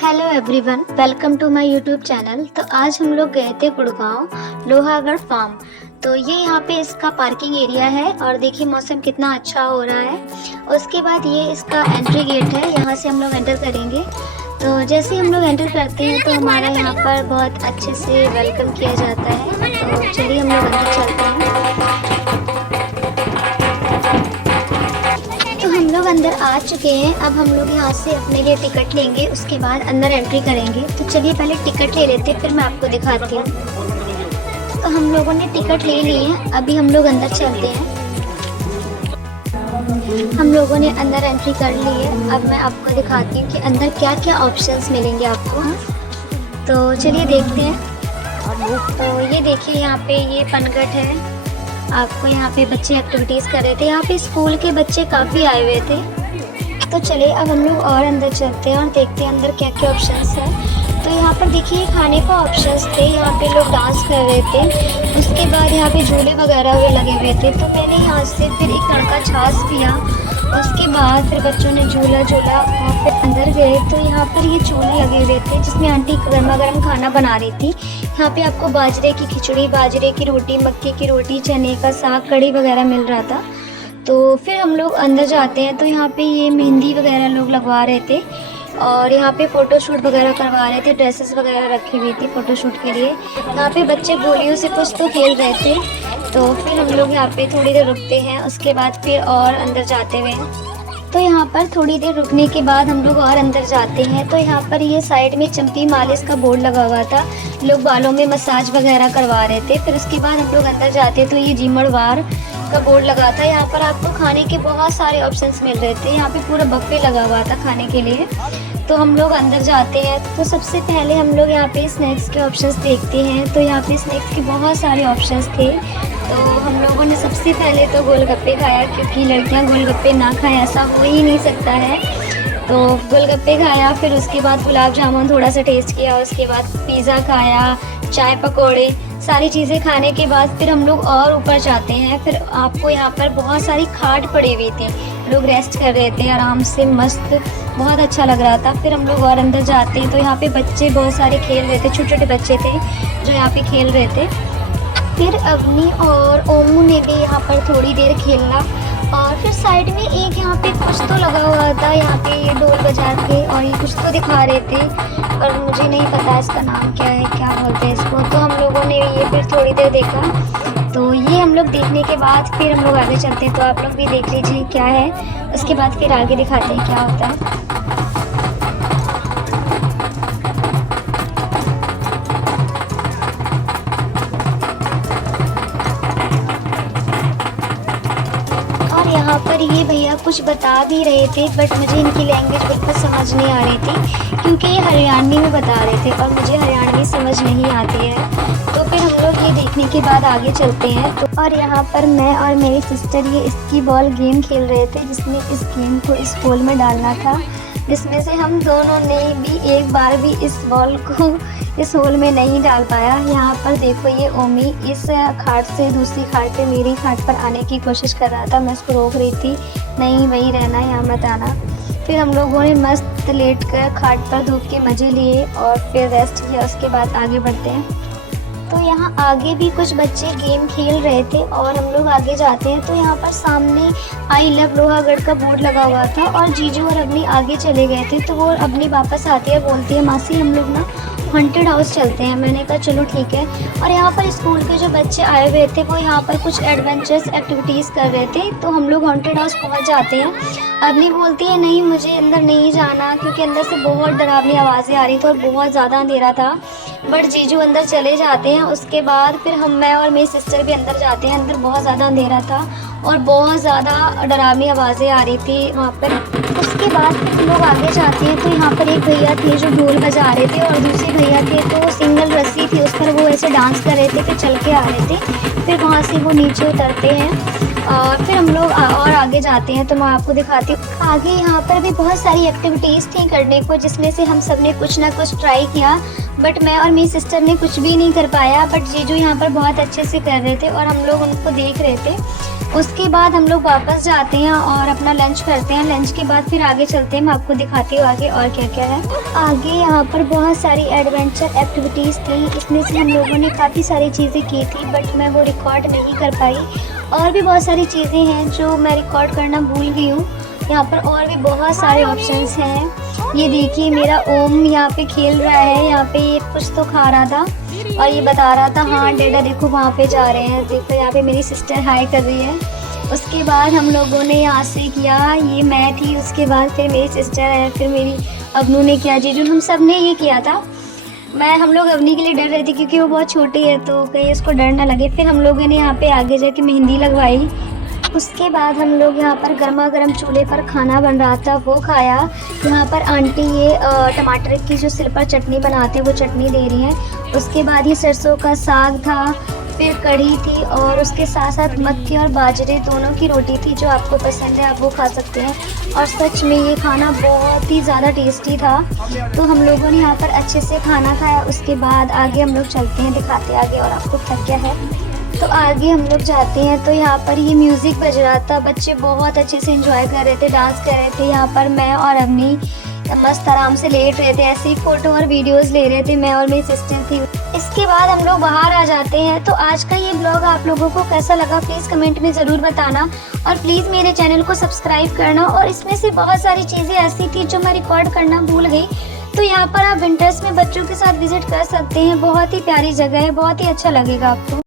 Hello everyone, welcome to my YouTube channel. तो आज हम लोग गए थे गुड़गांव लोहागढ़ फार्म। तो ये यहाँ पे इसका पार्किंग एरिया है और देखिए मौसम कितना अच्छा हो रहा है। उसके बाद ये इसका एंट्री गेट है, यहाँ से हम लोग एंटर करेंगे। तो जैसे हम लोग एंटर करते हैं तो हमारा यहाँ पर बहुत अच्छे से वेलकम किया जाता है। तो चलिए हम लोग अंदर चलते हैं। तो हम लोग अंदर आ चुके हैं। अब हम लोग यहाँ से अपने लिए टिकट लेंगे, उसके बाद अंदर एंट्री करेंगे। तो चलिए पहले टिकट ले लेते हैं, फिर मैं आपको दिखाती हूँ। तो हम लोगों ने टिकट ले ली है, अभी हम लोग अंदर चलते हैं। हम लोगों ने अंदर एंट्री कर ली है। अब मैं आपको दिखाती हूँ कि अंदर क्या क्या ऑप्शंस मिलेंगे आपको। तो चलिए देखते हैं। तो ये देखिए यहाँ पे ये पनघट है। आपको यहाँ पे बच्चे एक्टिविटीज़ कर रहे थे। यहाँ पे स्कूल के बच्चे काफ़ी आए हुए थे। तो चलिए अब हम लोग और अंदर चलते हैं और देखते हैं अंदर क्या क्या ऑप्शंस है। तो यहाँ पर देखिए खाने का ऑप्शंस थे। यहाँ पे लोग डांस कर रहे थे। उसके बाद यहाँ पे झूले वगैरह भी लगे हुए थे। तो मैंने यहाँ से फिर एक लड़का छाछ पिया। उसके बाद फिर बच्चों ने झूला झूला और फिर अंदर गए। तो यहाँ पर ये चूल्हे लगे हुए थे जिसमें आंटी गर्मा गर्म खाना बना रही थी। यहाँ पे आपको बाजरे की खिचड़ी, बाजरे की रोटी, मक्के की रोटी, चने का साग, कढ़ी वगैरह मिल रहा था। तो फिर हम लोग अंदर जाते हैं। तो यहाँ पे ये मेहंदी वगैरह लोग लगवा रहे थे और यहाँ पे फ़ोटो शूट वगैरह करवा रहे थे। ड्रेसेस वगैरह रखी हुई थी फ़ोटो शूट के लिए। यहाँ पे बच्चे गोलियों से कुछ तो खेल रहे थे। तो फिर हम लोग यहाँ पे थोड़ी देर रुकते हैं, उसके बाद फिर और अंदर जाते हुए। तो यहाँ पर थोड़ी देर रुकने के बाद हम लोग और अंदर जाते हैं। तो यहाँ पर ये साइड में चंपी मालिश का बोर्ड लगा हुआ था। लोग बालों में मसाज वगैरह करवा रहे थे। फिर उसके बाद हम लोग अंदर जाते तो ये जीमड़वार का बोर्ड लगा था। यहाँ पर आपको खाने के बहुत सारे ऑप्शंस मिल रहे थे। यहाँ पे पूरा बफे लगा हुआ था खाने के लिए। तो हम लोग अंदर जाते हैं। तो सबसे पहले हम लोग यहाँ पे स्नैक्स के ऑप्शंस देखते हैं। तो यहाँ पे स्नैक्स के बहुत सारे ऑप्शंस थे। तो हम लोगों ने सबसे पहले तो गोलगप्पे खाया, क्योंकि लड़कियाँ गोलगप्पे ना खाएं ऐसा हो ही नहीं सकता है। तो गोलगप्पे खाया, फिर उसके बाद गुलाब जामुन थोड़ा सा टेस्ट किया, उसके बाद पिज़्ज़ा खाया, चाय पकौड़े, सारी चीज़ें खाने के बाद फिर हम लोग और ऊपर जाते हैं। फिर आपको यहाँ पर बहुत सारी खाट पड़ी हुई थी। लोग रेस्ट कर रहे थे आराम से, मस्त, बहुत अच्छा लग रहा था। फिर हम लोग और अंदर जाते हैं। तो यहाँ पे बच्चे बहुत सारे खेल रहे थे, छोटे छोटे बच्चे थे जो यहाँ पे खेल रहे थे। फिर अवनी और ओमू ने भी यहाँ पर थोड़ी देर खेलना। और फिर साइड में एक यहाँ पे कुछ तो लगा हुआ था। यहाँ पे ये ढोल बजा के और ये कुछ तो दिखा रहे थे, और मुझे नहीं पता इसका नाम क्या है, क्या बोलते हैं इसको। तो हम लोगों ने ये फिर थोड़ी देर देखा। तो ये हम लोग देखने के बाद फिर हम लोग आगे चलते हैं। तो आप लोग भी देख लीजिए क्या है, उसके बाद फिर आगे दिखाते हैं क्या होता है। यहाँ पर ये भैया कुछ बता भी रहे थे, बट मुझे इनकी लैंग्वेज बिल्कुल समझ नहीं आ रही थी, क्योंकि ये हरियाणवी में बता रहे थे और मुझे हरियाणवी समझ नहीं आती है। तो फिर हम लोग ये देखने के बाद आगे चलते हैं। तो और यहाँ पर मैं और मेरी सिस्टर ये स्की बॉल गेम खेल रहे थे, जिसमें इस गेम को इस होल में डालना था, जिसमें से हम दोनों ने भी एक बार भी इस बॉल को इस होल में नहीं डाल पाया। यहाँ पर देखो ये ओमी इस खाट से दूसरी खाट पे, मेरी खाट पर आने की कोशिश कर रहा था। मैं उसको रोक रही थी, नहीं वहीं रहना, यहाँ मत आना। फिर हम लोगों ने मस्त लेट कर खाट पर धूप के मज़े लिए और फिर रेस्ट किया। उसके बाद आगे बढ़ते हैं। तो यहाँ आगे भी कुछ बच्चे गेम खेल रहे थे और हम लोग आगे जाते हैं। तो यहाँ पर सामने आई लव लोहागढ़ का बोर्ड लगा हुआ था और जीजू और अवनी आगे चले गए थे। तो वो अवनी वापस आती है, बोलती है मासी हम लोग ना हॉन्टेड हाउस चलते हैं। मैंने कहा चलो ठीक है। और यहाँ पर स्कूल के जो बच्चे आए हुए थे वो यहाँ पर कुछ एडवेंचरस एक्टिविटीज़ कर रहे थे। तो हम लोग हॉन्टेड हाउस पहुँच जाते हैं। अवनी बोलती है नहीं मुझे अंदर नहीं जाना, क्योंकि अंदर से बहुत डरावनी आवाज़ें आ रही थी और बहुत ज़्यादा अंधेरा था। बट जीजू अंदर चले जाते हैं। उसके बाद फिर मैं और मेरी सिस्टर भी अंदर जाते हैं। अंदर बहुत ज़्यादा अंधेरा था और बहुत ज़्यादा डरावनी आवाज़ें आ रही थी वहाँ पर। उसके बाद फिर हम लोग आगे जाते हैं। तो यहाँ पर एक भैया थे जो ढोल बजा रहे थे और दूसरे भैया थे तो सिंगल रस्सी थी उस पर वो ऐसे डांस कर रहे थे, फिर चल के आ रहे थे। फिर वहाँ से वो नीचे उतरते हैं और फिर हम लोग और आगे जाते हैं। तो मैं आपको दिखाती हूँ आगे। यहाँ पर भी बहुत सारी एक्टिविटीज़ थी करने को, जिसमें से हम सब ने कुछ ना कुछ ट्राई किया, बट मैं और मेरी सिस्टर ने कुछ भी नहीं कर पाया। बट जीजू यहाँ पर बहुत अच्छे से कर रहे थे और हम लोग उनको देख रहे थे। उसके बाद हम लोग वापस जाते हैं और अपना लंच करते हैं। लंच के बाद फिर आगे चलते हैं, मैं आपको दिखाती हूँ आगे और क्या क्या है। आगे यहाँ पर बहुत सारी एडवेंचर एक्टिविटीज़ थी, इसमें से हम लोगों ने काफ़ी सारी चीज़ें की थी बट मैं वो रिकॉर्ड नहीं कर पाई। और भी बहुत सारी चीज़ें हैं जो मैं रिकॉर्ड करना भूल गई हूँ। यहाँ पर और भी बहुत सारे ऑप्शंस हैं। ये देखिए मेरा ओम यहाँ पे खेल रहा है, यहाँ पे ये कुछ तो खा रहा था और ये बता रहा था हाँ डैडा देखो वहाँ पे जा रहे हैं। देखो यहाँ पे मेरी सिस्टर हाई कर रही है। उसके बाद हम लोगों ने यहाँ से किया, ये मैं थी, उसके बाद फिर मेरी सिस्टर है, फिर मेरी अबनू ने किया, जीजू, हम सब ने ये किया था। हम लोग अवनी के लिए डर रहे थे क्योंकि वो बहुत छोटी है तो कहीं उसको डर ना लगे। फिर हम लोगों ने यहाँ पे आगे जाके मेहंदी लगवाई। उसके बाद हम लोग यहाँ पर गर्मा गर्म चूल्हे पर खाना बन रहा था वो खाया। यहाँ पर आंटी ये टमाटर की जो सिल पर चटनी बनाते हैं वो चटनी दे रही हैं। उसके बाद ये सरसों का साग था, फिर कढ़ी थी और उसके साथ साथ मक्की और बाजरे दोनों की रोटी थी। जो आपको पसंद है आप वो खा सकते हैं। और सच में ये खाना बहुत ही ज़्यादा टेस्टी था। तो हम लोगों ने यहाँ पर अच्छे से खाना खाया। उसके बाद आगे हम लोग चलते हैं, दिखाते आगे और आपको क्या क्या है। तो आगे हम लोग जाते हैं तो यहाँ पर ये म्यूज़िक बज रहा था, बच्चे बहुत अच्छे से एंजॉय कर रहे थे, डांस कर रहे थे। यहाँ पर मैं और अवनी मस्त आराम से लेट रहे थे, ऐसे ही फ़ोटो और वीडियोस ले रहे थे, मैं और मेरी सिस्टर थी। इसके बाद हम लोग बाहर आ जाते हैं। तो आज का ये ब्लॉग आप लोगों को कैसा लगा प्लीज़ कमेंट में ज़रूर बताना और प्लीज़ मेरे चैनल को सब्सक्राइब करना। और इसमें से बहुत सारी चीज़ें ऐसी थी जो मैं रिकॉर्ड करना भूल गई। तो यहाँ पर आप विंटर्स में बच्चों के साथ विजिट कर सकते हैं, बहुत ही प्यारी जगह है, बहुत ही अच्छा लगेगा आपको।